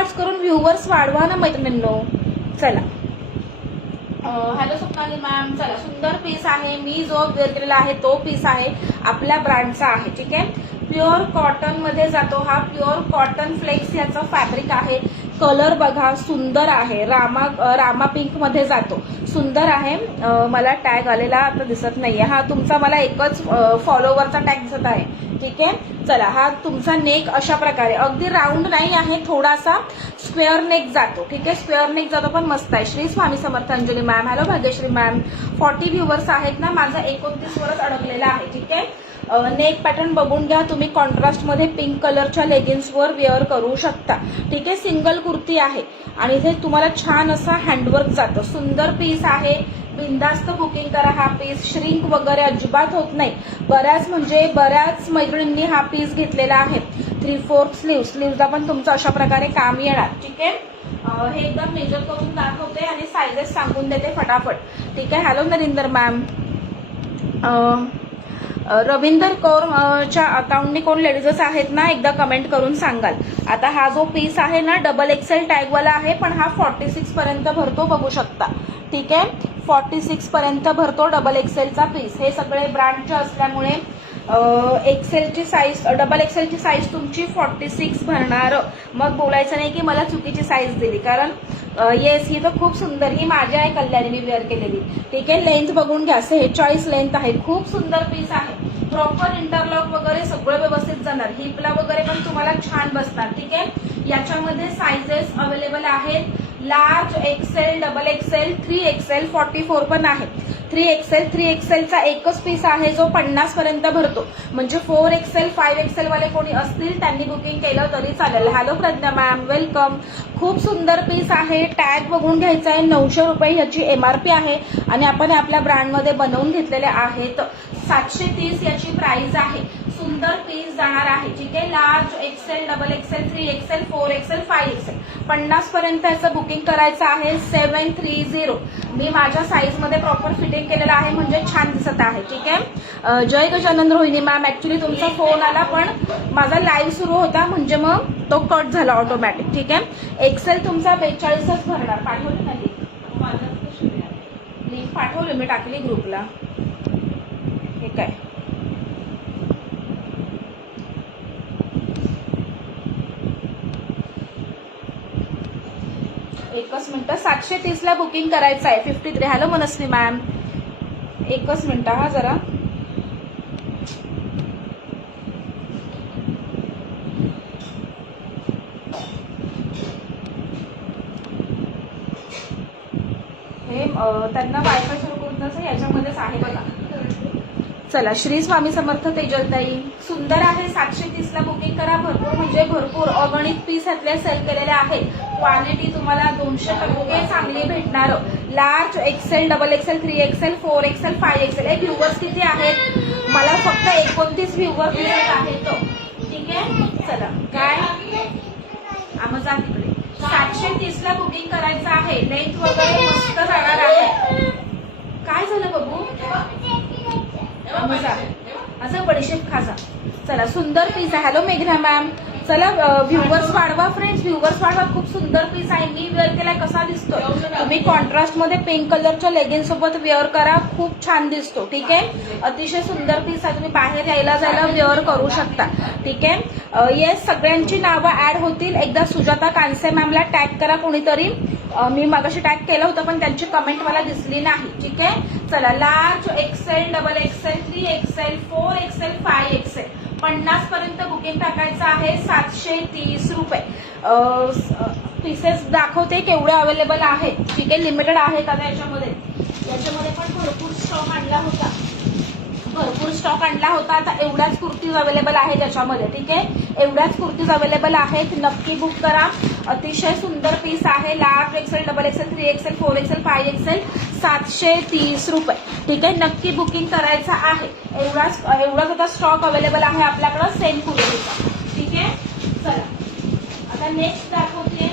Hearts करून viewers वाढवा ना मैत्रिणींनो. चला हॅलो स्वप्नाली मॅम. चला सुंदर पीस आहे, मी जो वेअर केलेला आहे तो पीस आहे, आपल्या ब्रँडचा आहे. ठीक आहे, प्युअर कॉटन मध्ये जातो हा. प्युअर कॉटन फ्लेक्स याचा फॅब्रिक आहे. कलर बघा सुंदर आहे, रामा पिंक मध्ये जातो, सुंदर आहे. मला टॅग आलेला आता दिसत नाहीये. हा तुमचा मला एकच फॉलोवरचा टॅग दिसत आहे. ठीक आहे, चला हा तुमचा नेक अशा प्रकारे अगदी राऊंड नाही आहे, थोडासा स्क्वेअर नेक जातो. ठीक आहे, स्क्वेअर नेक जातो पण मस्त आहे. Shri Swami Samarth Anjali ma'am. Hello Bhagyashree ma'am. 40 viewers आहेत ना, माझा 29 वरच अडकलेला आहे. ठीक आहे, नेक पॅटर्न बघून घ्या तुम्ही. कॉन्ट्रास्ट मध्ये पिंक कलरच्या लेगिन्सवर वेअर करू शकता. ठीक आहे, सिंगल कुर्ती आहे आणि इथे तुम्हाला छान असा हँडवर्क जातं. सुंदर पीस आहे, बिंदास्त बुकिंग करा. हा पीस श्रिंक वगैरे अजिबात होत नाही. बऱ्याच मैत्रिणींनी हा पीस घेतलेला आहे. 3/4 स्लीव्हला पण तुमचं अशा प्रकारे काम येणार. ठीक आहे, हे एकदम मेजर करून दाखवते आणि सायझेस सांगून देते फटाफट. ठीक आहे, हॅलो नरेंद्र मॅम. रविंदर कौर च्या अकाउंटने कोण लेडीजच आहेत ना, एकदा कमेंट करून सांगाल. आता हा जो पीस आहे ना, डबल एक्सेल टॅगवाला आहे, पण हा 46 पर्यंत भरतो, बघू शकता. ठीक आहे, 46 पर्यंत भरतो डबल एक्सेलचा पीस. हे सगळे ब्रँडचे असल्यामुळे एक्सेलची साईज, डबल एक्सेलची साईज तुमची 46 भरणार. मग बोलायचं नाही की मला चुकीची साईज दिली, कारण येस ही तर खूप सुंदर, ही माझी आहे कल्याणी, मी वेअर केलेली. ठीक आहे, लेंथ बघून घ्या, 46 लेंथ आहे, खूप सुंदर पीस आहे. प्रॉपर इंटरलॉक वगैरे सगळं व्यवस्थित जाणार, हिपला वगैरे पण तुम्हाला छान बसणार. ठीक आहे, याच्यामध्ये सायझेस अवेलेबल आहेत. Large, XL, double XL, 3XL, 44 पण आहे. 3XLचा एकच पीस आहे जो 50 पर्यंत भरतो. म्हणजे 4XL, 5XL वाले कोणी असतील त्यांनी बुकिंग केलं तरी चालेल. Hello Pragya ma'am, welcome. खूप सुंदर पीस आहे. टॅग बघून घ्यायचा आहे. 900 रुपये ह्याची MRP आहे आणि आपण आपल्या ब्रँडमध्ये बनवून घेतलेले आहेत. 730 याची प्राइस आहे. सुंदर पीस जाणार आहे. ठीक आहे, large, XL, double XL, 3XL, 4XL, 5XL, 50 पर्यंत याचं बुकिंग करायचं आहे. 730. मी माझ्या साईज मध्ये प्रॉपर फिटिंग केलेलं आहे, म्हणजे छान दिसत आहे. ठीक आहे, जय गजानन रोहिणी मॅम. ऍक्च्युली तुमचा फोन आला पण माझा लाईव्ह सुरू होता, म्हणजे मग तो कट झाला ऑटोमॅटिक. ठीक आहे, एक्सेल तुमचा 42च भरणार. पाठवली ना लिंक पाठवली मी, टाकली ग्रुपला. हे काय एकच मिनिट, 730 ला बुकिंग करायचं आहे. 53. हॅलो मनस्वी मॅम, एकच मिनिट हा जरा. हे त्यांना वायफाय सुरू करून तसं याच्यामध्येच आहे बघा. चला, श्री स्वामी समर्थ तेजलताई. सुंदर आहे, 730 ला बुकिंग करा. भरपूर म्हणजे भरपूर अगणित पीस यातले सेल केलेले आहेत. क्वालिटी तुम्हाला 200% चांगली भेटणार. Large, XL, double XL, 3XL, 4XL, 5XL. हे व्ह्यूवर्स किती आहेत? मला फक्त 29 व्ह्यूवर्स दिसत आहेत. ठीक आहे, चला काय आम्ही जा तिकडे. 730 ला बुकिंग करायचं आहे. लेंथ वगैरे मस्त जाणार आहे. काय झालं बघू, असं बडीशेप खाजा. चला, सुंदर पीस आहे. हॅलो मेघना मॅम. चला व्ह्यूवर्स वाढवा फ्रेंड्स, व्ह्यूवर्स वाढवा. खूप सुंदर पीस आहे, मी वेअर केलाय, कसा दिसतोय. तुम्ही कॉन्ट्रास्ट मध्ये पिंक कलरच्या लेगिन्स सोबत वेअर करा, खूप छान दिसतो. ठीक आहे, अतिशय सुंदर पीस आहे. तुम्ही बाहेर यायला जायला वेअर करू शकता. ठीक आहे, येस सगळ्यांची नावं ऍड होतील. एकदा सुजाता कांसे मॅमला टॅग करा कोणीतरी. मी मगाशी टॅग केलं होतं पण त्यांची कमेंट मला दिसली नाही. ठीक आहे, चला large, XL, double XL, 3XL, 4XL, 5XL, 50 पर्यंत बुकिंग टाकायचं आहे. 730 रुपये. पीसेस दाखवते केवढे अवेलेबल आहेत. ठीक आहे, लिमिटेड आहेत. आता याच्यामध्ये पण भरपूर स्टॉक आणला होता, आता एवढ्याच कुर्तीज अवेलेबल आहेत त्याच्यामध्ये. ठीक आहे, एवढ्याच कुर्तीज अवेलेबल आहेत, नक्की बुक करा. अतिशय सुंदर पीस आहे. Large, XL, double XL, 3XL, 4XL, 5XL, 730 रुपये. ठीक आहे, नक्की बुकिंग करायचं आहे. एवढाच आता स्टॉक अवेलेबल आहे आपल्याकडं सेम कुर्तीचा. ठीक आहे, चला आता नेक्स्ट दाखवते.